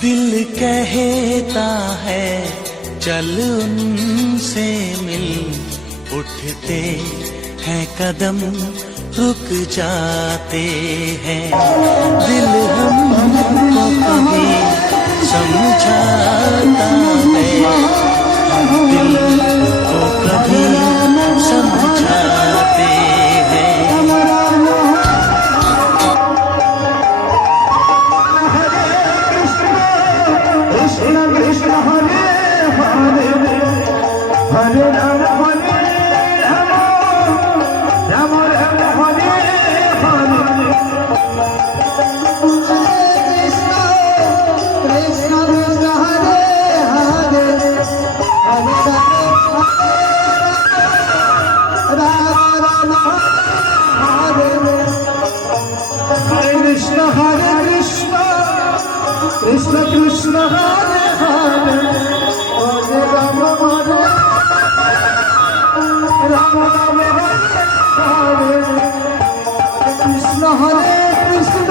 दिल कहता है चल उनसे मिल, उठते हैं कदम रुक जाते हैं। दिल हमको कभी समझाता है, दिल को कभी समझाते हैं। कृष्ण कृष्ण हरे हरे हरे राम हरे राम राम राम हरे हरे। कृष्ण कृष्ण कृष्ण हरे हरे हरे राम राम हरे हरे कृष्ण हरे कृष्ण कृष्ण कृष्ण हरे हरे हरे राम राम राम हरे कृष्ण हरे कृष्ण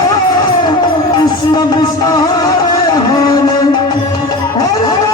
कृष्ण कृष्ण हरे हरे हरे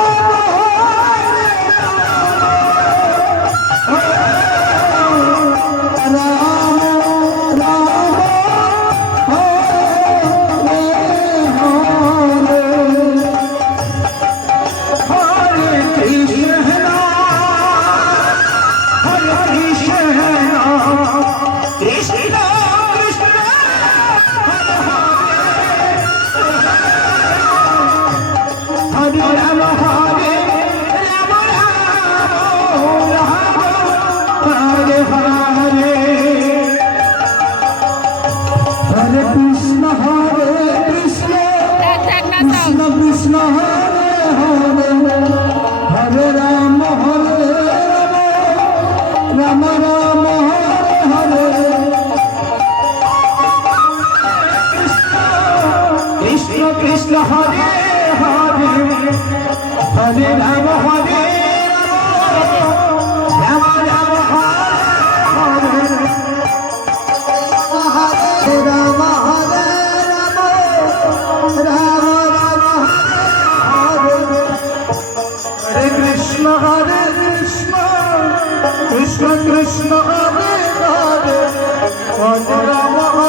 कृष्ण हरे हरे हरे राम हरे राम राम हरे हरे राम हरे राम राम राम हरे हरे कृष्ण कृष्ण कृष्ण हरे हरे हरे राम